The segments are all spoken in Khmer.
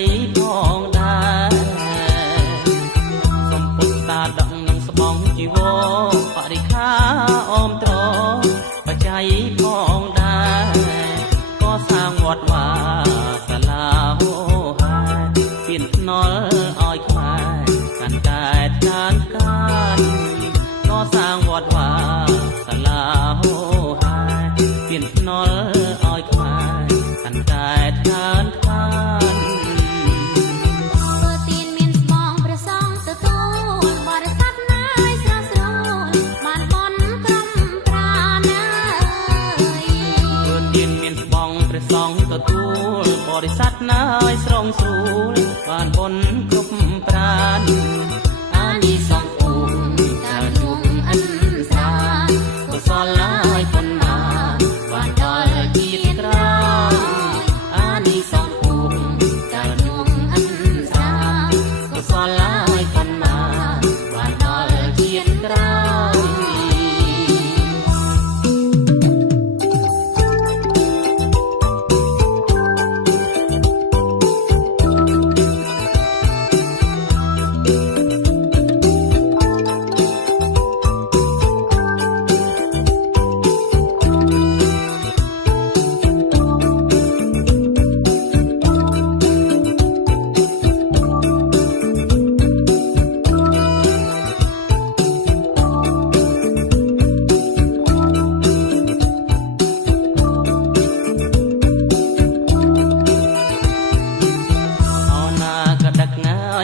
យផងដែរសំពុទ្ធតាដកនឹងស្បង់ជីវរបរិខាអមត្របច្ច័យផងដែរក៏សាងវត្តវាសាលាហោហាពៀនភ្នល់ឲ្យខ្មែរកាន់តែឋានការក៏សាងវត្តវាសាលាហោហាពៀនភ្នល់ឲ្យខ្មែរកាន់តែឋានការសងទទួលបរិស័ទណាយស្រងស្រួលបានបុណ្យគ្រប់ប្រាណអានិសង្ឃពុំកាលយំអិនស្រាកុសលឡាយបុណ្យណាបានដល់ជាតិក្រោយអានិសង្ឃពុំកាលយំអិនស្រាកុសលឡាយបុណ្យណាបានដល់ជាតិក្រោ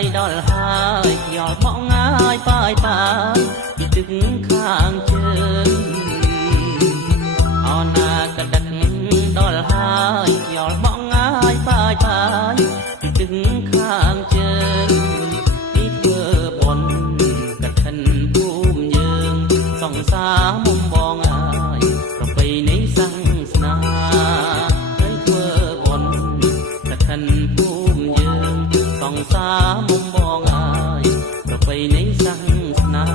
យដល់ហើយយល់មកងាយបាយបាយពីទឹកខាងជើងអនាគតដឹកដល់ហើយយល់មកងាយបាយបាយពីទឹកខាងជើងពីធ្វើបុណ្យកឋិនភូមិយើងសង្សារមុំបងហើយប្រពៃណីសាសនាហើយធ្វើបុណ្យកឋិនភូមិយើងសង្សារមុំបងហើយប្រពៃណីសាសនា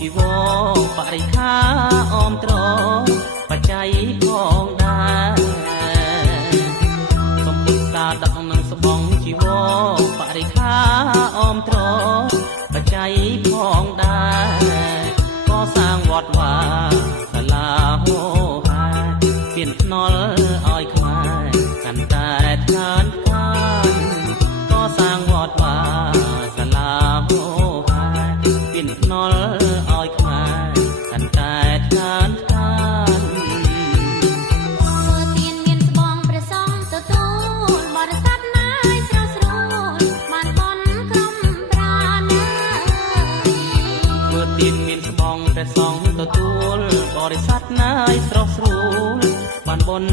ជីវរបរិខាអមត្របច្ច័យផងដែរសំពុទ្ធតាដកនឹងស្បង់ជីវរបរិខាអមត្របច្ច័យផងដែរក៏សាងវត្តវាសាលាហោហាពៀនភ្នល់ឲ្យខ្មែរកាន់តែឋានការក៏សាងវត្តវាសាលាហោហាពៀនភ្នល់ឲ្យខ្មែរកាន់តែឋានការទានមានស្បង់ព្រះសង្ឃទទួលបរិស័ទណាយស្រស់ស្រួលបានបុណ្យក្រុមប្រាណធ្វើទានមានស្បង់ព្រះសង្ឃទទួលបរិស័ទណាយស្រស់ស្រួលបានបុណ្យ